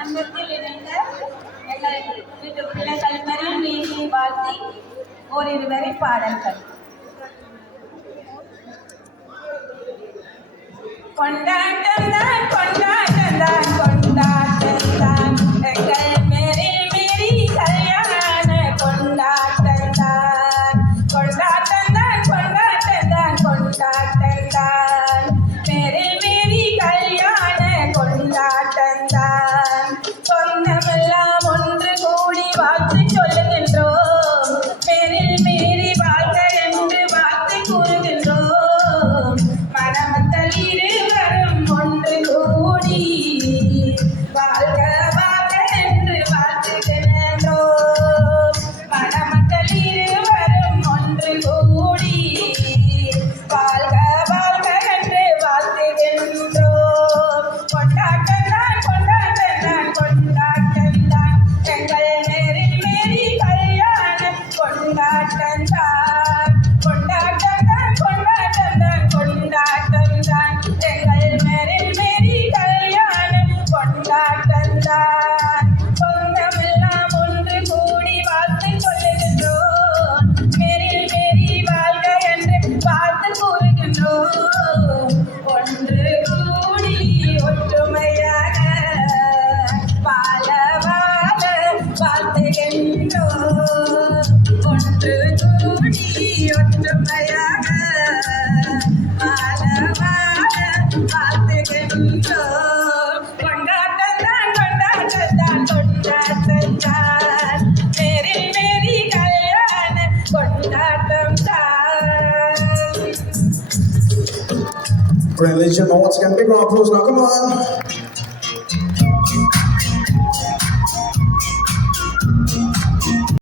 சங்கத்தில் இணைந்த எங்கள் வீட்டு பிள்ளைகள் மேலும் நீதி வாழ்த்தி ஓரிரு வரை பாடல்கள். கொண்டாட்டம் தான் கொண்டாட்டம் தான் கொண்டாட்டம் தான் எங்கள் மேரில் மேரி கல்யாண கொண்டாட்டம் தான் கொண்டாட்டம் தான் கொண்டாட்டம் தான் கொண்டாட்டம் தான் மேரில் மேரி கல்யாண கொண்டாட்டம் தான் சொந்தமெல்லாம் ஒன்று கூடி வாழ்த்து சொல்லுகின்றோம் மேரில் மேரி வாழ்க என்று வாழ்த்து கூறுகின்றோம் மணமக்கள் இருவரும் ஒன்று கூடி வாழ்க வாழ்க என்று வாழ்த்துகின்றோம் மணமக்கள் இருவரும் ஒன்று கூடி வாழ்க வாழ்க என்று வாழ்த்துகின்றோம் கொண்டாட்டம் தான் கொண்டாட்டம் தான் கொண்டாட்டம் தான் எங்கள் மேரில் மேரி கல்யாண கொண்டாட்டம் தான் கொண்டாட்டம் தான் கொண்டாட்டம் தான் கொண்டாட்டம் தான் எங்கள் மேரில் மேரி கல்யாண கொண்டாட்டம் தான் சொந்தமெல்லாம் ஒன்று கூடி வாழ்த்து சொல்லுகின்றோம் மேரில் மேரி வாழ்க என்று வாழ்த்து கூறுகின்றோம் ஒன்று கூடி ஒற்றுமையாக வாழ வாழ வாழ்த்துகின்றோம் ஒன்று கூடி ஒற்றுமையாக வாழ வாழ வாழ்த்துகின்றோம் கொண்டாட்டம் தான் கொண்டாட்டம் தான் கொண்டாட்டம் தான் மேரில் மேரி கல்யாண கொண்டாட்டம் தான். Great, ladies and gentlemen, once again, big round of applause now, come on.